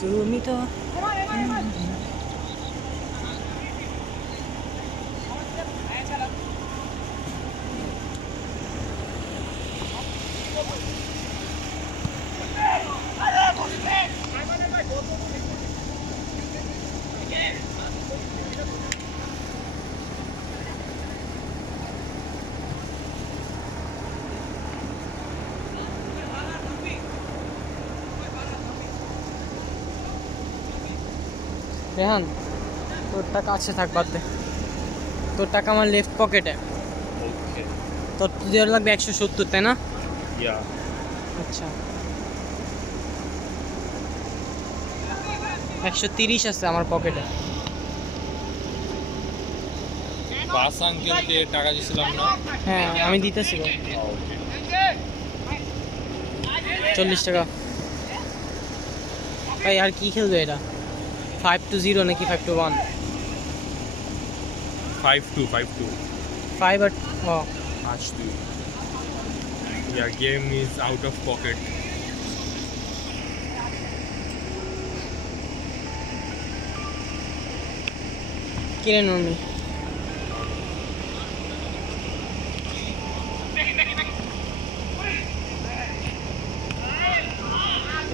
তুমি তো রেহান, তোর টাকা আছে, থাক বাদ দে। তোর টাকা আমার লেফট পকেটে। ওকে তোর দেওয়ার লাগবে 170, তাই না? ইয়া আচ্ছা, 130 আছে আমার পকেটে। বাস আঙ্কেলকে টাকা দিছিলাম না। হ্যাঁ, আমি দিতেছি। ওকে 40 টাকা। ভাই আর কি খেলবে এটা? 5-0 নাকি 5-1? 5-2 5 আর ও 5-2 Your game is out of pocket. কিনে নর্মি।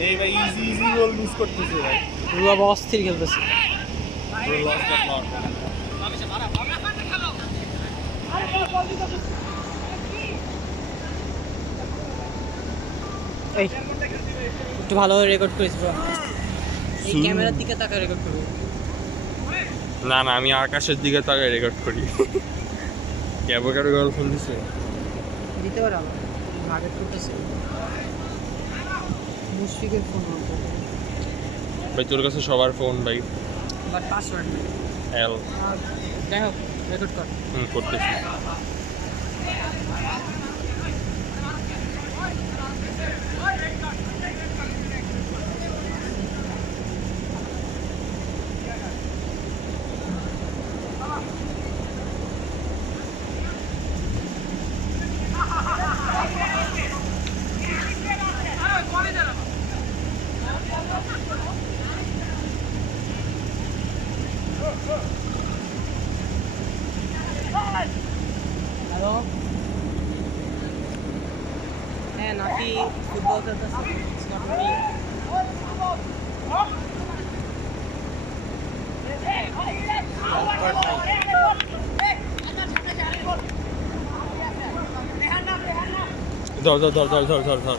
এই ভাই ইজি গোল মিস করতেছে ভাই। রুয়া অস্থির খেলতেছে। Bro lost that lot. এই একটু ভালোভাবে রেকর্ড করিস ব্রো। এই ক্যামেরার দিকে তাকা রেকর্ড করবি। না না, আমি আকাশের দিকে তাকায় রেকর্ড করি। ক্যাবকার গল্প শুনতেছে। দিতে পারে আমার আগে করতেছে। মুশফিকের ফোন নম্বর ভাই তোর কাছে সবার ফোন ভাই। বাট পাসওয়ার্ড নেই। এল যাই হোক, রেকর্ড কর। করতেছি। হ্যালো, হ্যাঁ নাকি ফুটবল খেলতেছে? It's not me. ধর ধর ধর ধর ধর ধর ধর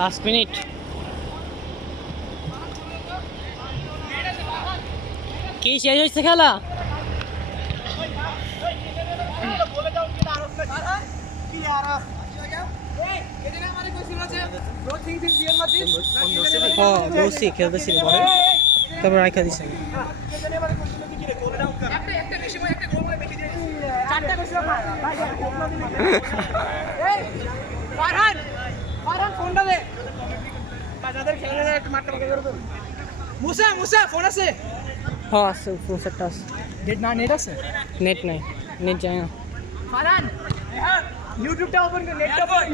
লাস্ট মিনিট। কি শেষ হয়েছে খেলা? বসি খেলতেছি পরে, তারপর রাখা দিছে। মুসা ফোন আছে? হ্যাঁ আছে, ফোন সেটটা আছে। নেট আছে? নেট নাই, নেট যায় না। ফারহান ইউটিউবটা ওপেন কর, নেটটা ওপেন।